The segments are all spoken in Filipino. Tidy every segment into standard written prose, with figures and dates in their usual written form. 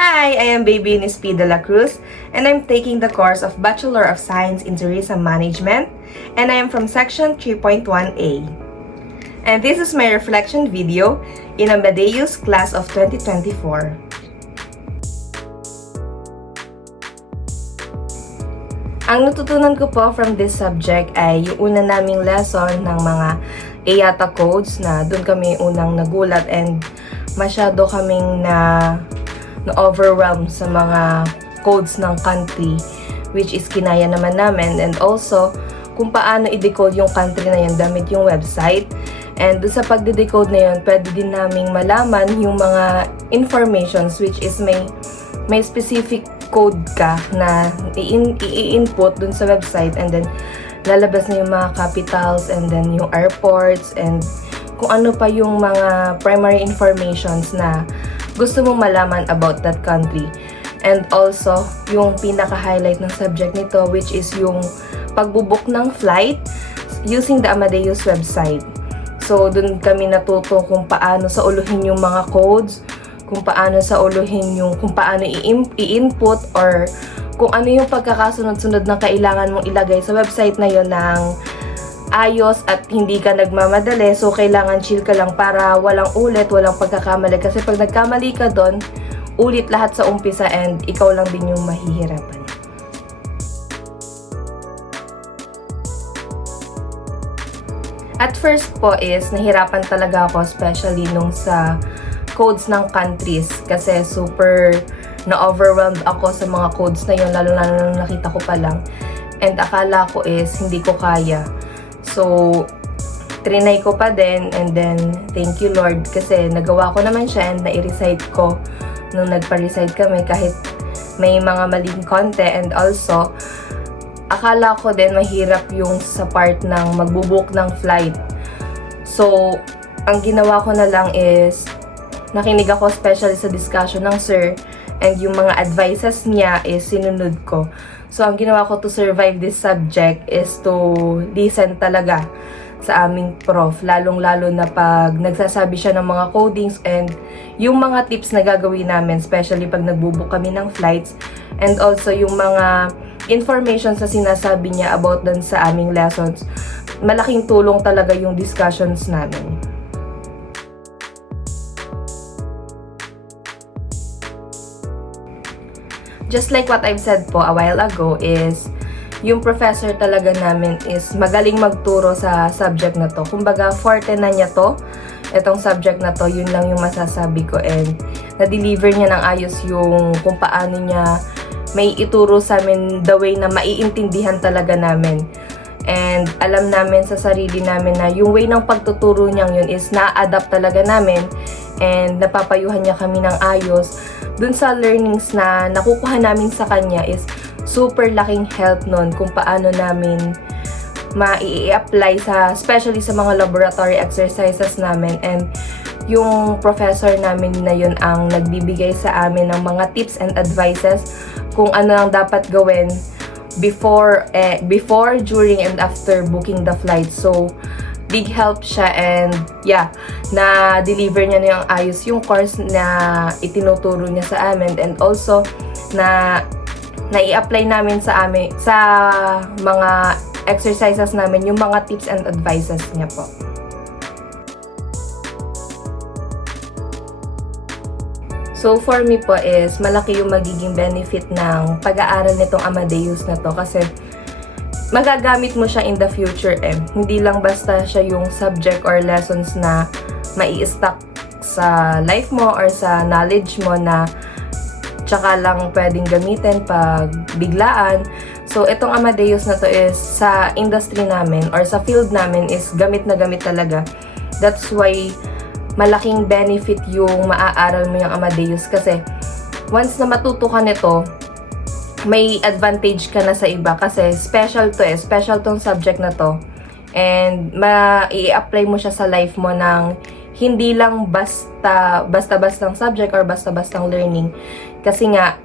Hi, I am Baby Nispi de la Cruz, and I'm taking the course of Bachelor of Science in Tourism Management, and I am from Section 3.1A. And this is my reflection video in Amadeus Class of 2024. Ang natutunan ko po from this subject ay yung una naming lesson ng mga IATA codes na doon kami unang nagulat and masyado kaming na-overwhelm sa mga codes ng country, which is kinaya naman namin, and also kung paano i-decode yung country na yan gamit yung website. And doon sa pagde-decode na yun, pwede din naming malaman yung mga informations which is may specific code ka na i-input dun sa website, and then lalabas na yung mga capitals and then yung airports and kung ano pa yung mga primary informations na gusto mong malaman about that country. And also, yung pinaka-highlight ng subject nito, which is yung pagbubook ng flight using the Amadeus website. So, dun kami natuto kung paano sauluhin yung mga codes, kung paano kung paano i-input or kung ano yung pagkakasunod-sunod na kailangan mong ilagay sa website na yon ng ayos at hindi ka nagmamadali. So, kailangan chill ka lang para walang ulit, walang pagkakamali. Kasi pag nagkamali ka doon, ulit lahat sa umpisa and ikaw lang din yung mahihirapan. At first po is, nahirapan talaga ako, especially nung sa codes ng countries. Kasi super na-overwhelmed ako sa mga codes na yun, lalo nung nakita ko pa lang. And akala ko is, hindi ko kaya. So, trinay ko pa din, and then, thank you Lord, kasi nagawa ko naman siya and nai-recite ko nung nagpa-recite kami kahit may mga maling konti. And also, akala ko din mahirap yung sa part ng magbubook ng flight. So, ang ginawa ko na lang is, nakinig ako especially sa discussion ng sir, and yung mga advices niya is sinunod ko. So, ang ginawa ko to survive this subject is to listen talaga sa aming prof. Lalong-lalo na pag nagsasabi siya ng mga codings and yung mga tips na gagawin namin, especially pag nagbubook kami ng flights. And also yung mga information na sinasabi niya about dun sa aming lessons. Malaking tulong talaga yung discussions namin. Just like what I've said po a while ago is, yung professor talaga namin is magaling magturo sa subject na to. Kumbaga, forte na niya to. Itong subject na to, yun lang yung masasabi ko. And na-deliver niya ng ayos yung kung paano niya may ituro sa amin the way na maiintindihan talaga namin. And alam namin sa sarili namin na yung way ng pagtuturo niyang yun is na-adapt talaga namin. And napapayuhan niya kami ng ayos. Dun sa learnings na nakukuha namin sa kanya is super laking help nun kung paano namin ma-i-apply especially sa mga laboratory exercises namin. And yung professor namin na yun ang nagbibigay sa amin ng mga tips and advices kung ano ang dapat gawin before, during, and after booking the flight. So, big help siya, and yeah, na-deliver niya na yung ayos yung course na itinuturo niya sa amin, and also na i-apply namin sa mga exercises namin yung mga tips and advices niya po. So for me po is malaki yung magiging benefit ng pag-aaral nitong Amadeus na to, kasi magagamit mo siya in the future Hindi lang basta siya yung subject or lessons na mai-stack sa life mo or sa knowledge mo na tsaka lang pwedeng gamitin pag biglaan. So, itong Amadeus na to is sa industry namin or sa field namin is gamit na gamit talaga. That's why malaking benefit yung maaaral mo yung Amadeus, kasi once na matuto ka nito, may advantage ka na sa iba kasi special tong subject na to, and i-apply mo siya sa life mo ng hindi lang basta-bastang subject or basta-bastang learning, kasi nga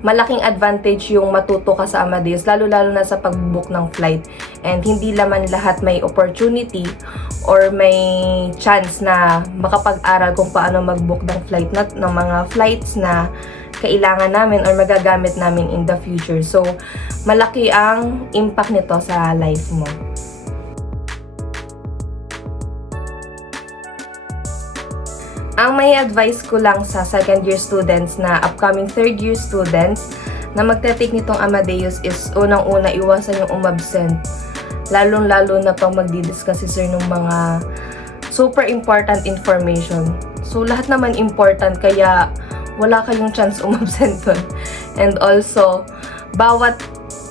malaking advantage yung matuto ka sa Amadeus, lalo-lalo na sa pag-book ng flight. And hindi naman lahat may opportunity or may chance na makapag-aral kung paano mag-book ng flight ng mga flights na kailangan namin or magagamit namin in the future. So, malaki ang impact nito sa life mo. Ang may advice ko lang sa second year students na upcoming third year students na magte-take nitong Amadeus is unang-una iwasan yung umabsent. Lalong-lalo na pag magdi-discuss si sir ng mga super important information. So, lahat naman important kaya wala kayong chance umabsent dun. And also, bawat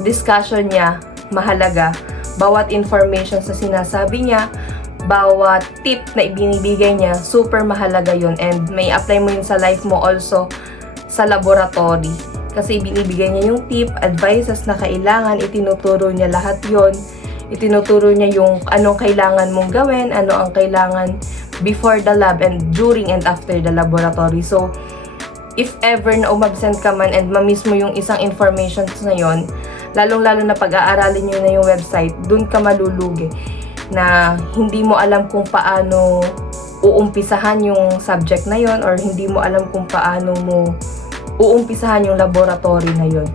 discussion niya mahalaga. Bawat information sa sinasabi niya, bawat tip na ibinibigay niya, super mahalaga yun. And may apply mo yun sa life mo also sa laboratory. Kasi binibigay niya yung tip, advices na kailangan, itinuturo niya lahat yon. Itinuturo niya yung anong kailangan mong gawin, ano ang kailangan before the lab and during and after the laboratory. So, if ever na umabsent ka man and mamiss mo yung isang information na yon, lalong-lalo na pag-aaralin nyo na yung website, dun ka malulugi na hindi mo alam kung paano uumpisahan yung subject na yon or hindi mo alam kung paano mo uumpisahan yung laboratory na yon.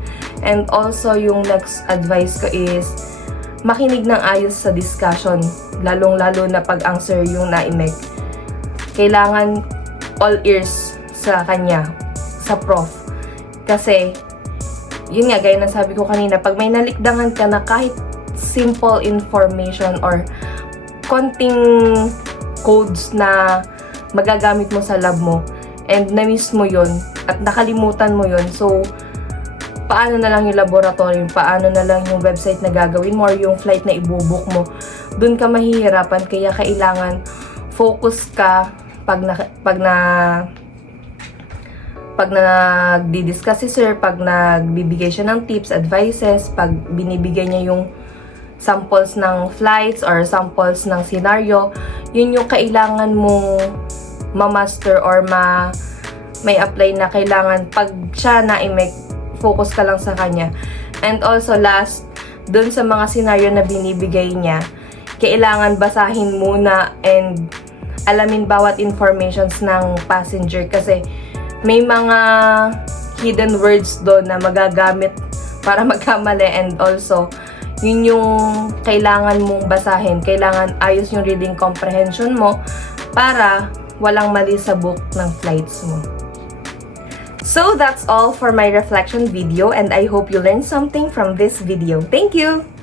And also, yung next advice ko is makinig ng ayos sa discussion, lalong-lalo na pag ang sir yung naimik. Kailangan all ears sa kanya, sa prof. Kasi, yun nga, gaya na sabi ko kanina, pag may nalikdangan ka na kahit simple information or konting codes na magagamit mo sa lab mo and na-miss mo yun at nakalimutan mo yun, so paano na lang yung laboratory, paano na lang yung website na gagawin mo or yung flight na ibubook mo, dun ka mahihirapan. Kaya kailangan focus ka pag nagdi-discuss si sir, pag nagbibigay siya ng tips, advices, pag binibigay niya yung samples ng flights or samples ng scenario, yun yung kailangan mong ma-master or may apply na kailangan pag siya na-make, focus ka lang sa kanya. And also last, dun sa mga scenario na binibigay niya, kailangan basahin muna and alamin bawat informations ng passenger kasi may mga hidden words doon na magagamit para magkamali, and also yun yung kailangan mong basahin. Kailangan ayos yung reading comprehension mo para walang mali sa book ng flights mo. So that's all for my reflection video and I hope you learned something from this video. Thank you!